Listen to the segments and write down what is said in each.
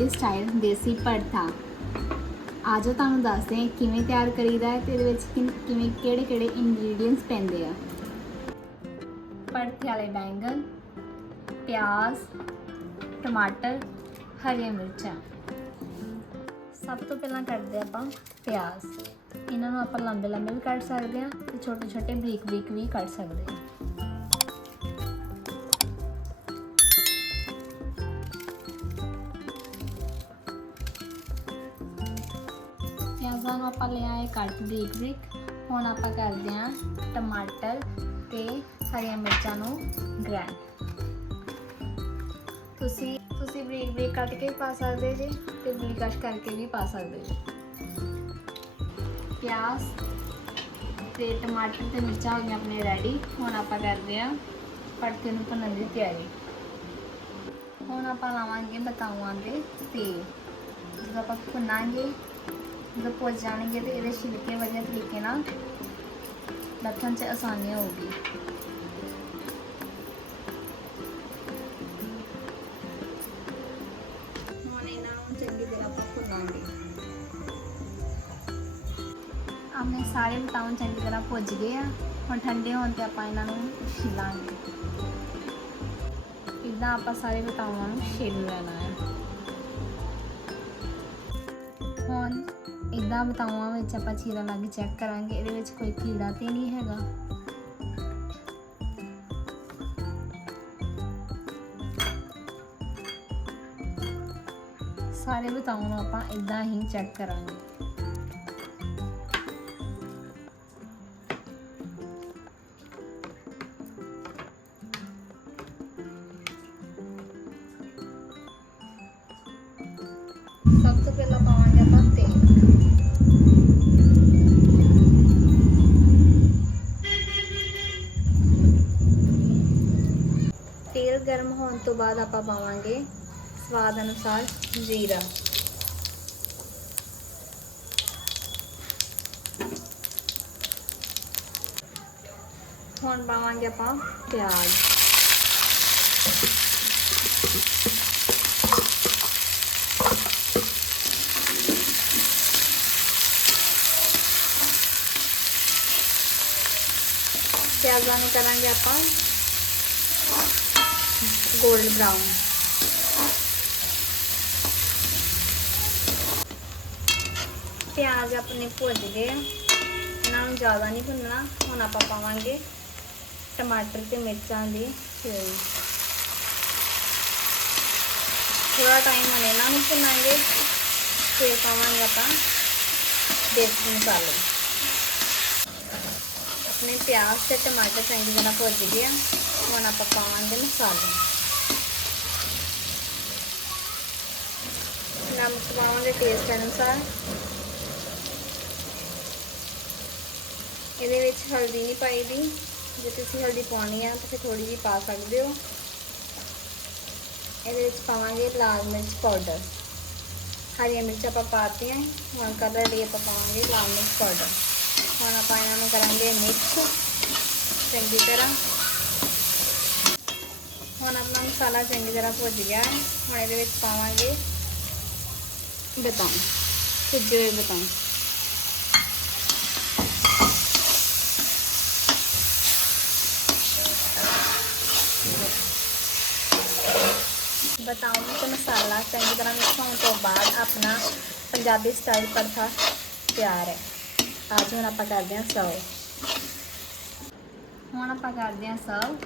Punjabi style ਦੇਸੀ ਪੜਥਾ ਆਜੋ ਤੁਹਾਨੂੰ ਦੱਸਦੇ ਹਾਂ ਕਿਵੇਂ ਤਿਆਰ ਕਰੀਦਾ ਹੈ ਤੇ ਇਹਦੇ ਵਿੱਚ ਕਿਨ- ਕਿਵੇਂ ਕਿਹੜੇ ਕਿਹੜੇ ਇੰਗਰੀਡੀਅੰਟਸ ਪੈਂਦੇ ਆ। ਪੜਥੇ ਵਾਲੇ ਬੈਂਗਣ, ਪਿਆਜ਼, ਟਮਾਟਰ, ਹਰੀਆਂ ਮਿਰਚਾਂ। ਸਭ ਤੋਂ ਪਹਿਲਾਂ ਕੱਟਦੇ ਆਪਾਂ ਪਿਆਜ਼। ਇਹਨਾਂ ਨੂੰ ਆਪਾਂ ਲੰਬੇ ਲੰਬੇ ਵੀ ਕੱਟ ਸਕਦੇ ਹਾਂ ਤੇ ਛੋਟੇ ਛੋਟੇ ਬਰੀਕ ਬਰੀਕ ਵੀ ਕੱਟ ਸਕਦੇ ਹਾਂ। ਪਿਆਜ਼ਾਂ ਨੂੰ ਆਪਾਂ ਲਿਆ ਹੈ ਕੱਟ ਬਰੀਕ ਬਰੀਕ ਹੁਣ ਆਪਾਂ ਕਰਦੇ ਹਾਂ ਟਮਾਟਰ ਤੇ ਹਰੀਆਂ ਮਿਰਚਾਂ ਨੂੰ ਗ੍ਰਾਈਂਡ ਤੁਸੀਂ ਤੁਸੀਂ ਬਰੀਕ ਬਰੀਕ ਕੱਟ ਕੇ ਪਾ ਸਕਦੇ ਜੀ ਤੇ ਬਰੀਕ ਕਰਕੇ ਵੀ ਪਾ ਸਕਦੇ ਜੀ। ਪਿਆਜ਼ ਤੇ ਟਮਾਟਰ ਤੇ ਮਿਰਚਾਂ ਹੋ ਗਈਆਂ ਆਪਣੇ ਰੈਡੀ ਹੁਣ ਆਪਾਂ ਕਰਦੇ ਹਾਂ ਪੜਤੇ ਨੂੰ ਭੁੰਨਣ ਦੀ ਤਿਆਰੀ। ਹੁਣ ਆਪਾਂ ਲਾਵਾਂਗੇ ਬਤਾਊਆਂ ਦੇ ਤੇਲ। ਜਦੋਂ ਆਪਾਂ ਭੁੰਨਾਂਗੇ ਜਦੋਂ ਭੁੱਜ ਜਾਣਗੇ ਤੇ ਇਹਦੇ ਛਿਲਕੇ ਵਧੀਆ ਤਰੀਕੇ ਨਾਲ ਲੱਥਣ 'ਚ ਆਸਾਨੀ ਹੋਊਗੀ। ਹੁਣ ਇਹਨਾਂ ਨੂੰ ਚੰਗੀ ਤਰ੍ਹਾਂ ਆਪਾਂ ਭੁੰਨਾਂਗੇ। ਆਪਣੇ ਸਾਰੇ ਬਤਾਉਂ ਚੰਗੀ ਤਰ੍ਹਾਂ ਭੁੱਜ ਗਏ ਆ। ਹੁਣ ਠੰਡੇ ਹੋਣ ਤੇ ਆਪਾਂ ਇਹਨਾਂ ਨੂੰ ਛਿਲਾਂਗੇ ਇਦਾਂ ਆਪਾਂ ਸਾਰੇ ਬਤਾਉਆਂ ਨੂੰ ਛਿਲ ਲੈਣਾ ਹੈ। ਇਦਾਂ ਬਤਾਉਆਂ ਵਿੱਚ ਆਪਾਂ ਚੀਰਾ ਲਾ ਕੇ ਚੈੱਕ ਕਰਾਂਗੇ, ਇਹਦੇ ਵਿੱਚ ਕੋਈ ਕੀੜਾ ਤੇ ਨਹੀਂ ਹੈਗਾ। ਸਾਰੇ ਬਤਾਉਆਂ ਨੂੰ ਆਪਾਂ ਇਦਾਂ ਹੀ ਚੈੱਕ ਕਰਾਂਗੇ। ਸਭ ਤੋਂ ਪਹਿਲਾਂ ਪਾਵਾਂਗੇ ਆਪਾਂ ਤੇਲ। ਤੇਲ ਗਰਮ ਹੋਣ ਤੋਂ ਬਾਅਦ ਆਪਾਂ ਪਾਵਾਂਗੇ ਸਵਾਦ ਅਨੁਸਾਰ ਜੀਰਾ। ਹੁਣ ਪਾਵਾਂਗੇ ਆਪਾਂ ਪਿਆਜ਼। ਪਿਆਜ਼ਾਂ ਨੂੰ ਕਰਾਂਗੇ ਆਪਾਂ 골ਡ ਬਰਾਊਨ। ਪਿਆਜ਼ ਆਪਣੇ ਭੁੱਜ ਗਏ। ਆ। ਇਹਨਾਂ ਨੂੰ ਜ਼ਿਆਦਾ ਨਹੀਂ ਭੁੰਨਣਾ। ਹੁਣ ਆਪਾਂ ਪਾਵਾਂਗੇ ਟਮਾਟਰ ਤੇ ਮਿਰਚਾਂ ਦੀ ਪਿਊਰੀ ਥੋੜਾ ਟਾਈਮ ਹੁਣ ਇਹਨਾਂ ਨੂੰ ਭੁੰਨਾਂਗੇ। ਫਿਰ ਪਾਵਾਂਗੇ ਆਪਾਂ ਦੇਸੀ ਮਸਾਲੇ। ਆਪਣੇ ਪਿਆਜ਼ ਤੇ ਟਮਾਟਰ ਚੰਗੀ ਤਰ੍ਹਾਂ ਭੁੱਜ ਗਏ ਆ। ਹੁਣ ਆਪਾਂ ਪਾਵਾਂਗੇ ਮਸਾਲੇ। ਨਮਕ ਪਾਵਾਂਗੇ ਟੇਸਟ ਅਨੁਸਾਰ। ਇਹਦੇ ਵਿੱਚ ਹਲਦੀ ਨਹੀਂ ਪਾਈ ਦੀ। ਜੇ ਤੁਸੀਂ ਹਲਦੀ ਪਾਉਣੀ ਆ, ਤਾਂ ਫਿਰ ਥੋੜੀ ਜਿਹੀ ਪਾ ਸਕਦੇ ਹੋ। ਇਹਦੇ ਵਿੱਚ ਪਾਵਾਂਗੇ ਲਾਲ ਮਿਰਚ ਪਾਊਡਰ ਹਰੀਆਂ ਮਿਰਚਾਂ ਆਪਾਂ ਪਾਤੀਆਂ ਹੁਣ ਕਲਰ ਲਈ ਆਪਾਂ ਪਾਵਾਂਗੇ ਲਾਲ ਮਿਰਚ ਪਾਊਡਰ ਹੁਣ ਆਪਾਂ ਇਹਨਾਂ ਨੂੰ ਕਰਾਂਗੇ ਮਿਕਸ ਚੰਗੀ ਤਰ੍ਹਾਂ। ਹੁਣ ਆਪਣਾ ਮਸਾਲਾ ਚੰਗੀ ਤਰ੍ਹਾਂ ਭੁੱਜ ਗਿਆ ਹੈ ਹੁਣ ਇਹਦੇ ਵਿੱਚ ਪਾਵਾਂਗੇ ਬਦਾਮ ਭੁੱਜੇ ਹੋਏ ਬਦਾਮ। ਬਤਾਉਂ ਤੇ ਮਸਾਲਾ ਚੰਗੀ ਤਰ੍ਹਾਂ ਮਿਕਸ ਹੋਣ ਤੋਂ ਬਾਅਦ ਆਪਣਾ ਪੰਜਾਬੀ ਸਟਾਈਲ ਪਰਥਾ ਤਿਆਰ ਹੈ। ਅੱਜ ਹੁਣ ਆਪਾਂ ਕਰਦੇ ਹਾਂ ਸਰਵ ਹੁਣ ਆਪਾਂ ਕਰਦੇ ਹਾਂ ਸਰਵ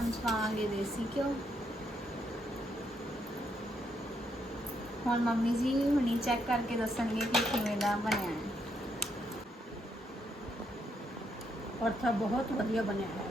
ਚਮਚ ਪਾਵਾਂਗੇ ਦੇਸੀ ਘਿਓ। ਹੁਣ ਮੰਮੀ ਜੀ ਹੁਣੀ ਚੈੱਕ ਕਰਕੇ ਦੱਸਣਗੇ ਕਿ ਕਿਵੇਂ ਦਾ ਬਣਿਆ ਹੈ। ਪਰਥਾ ਬਹੁਤ ਵਧੀਆ ਬਣਿਆ ਹੈ।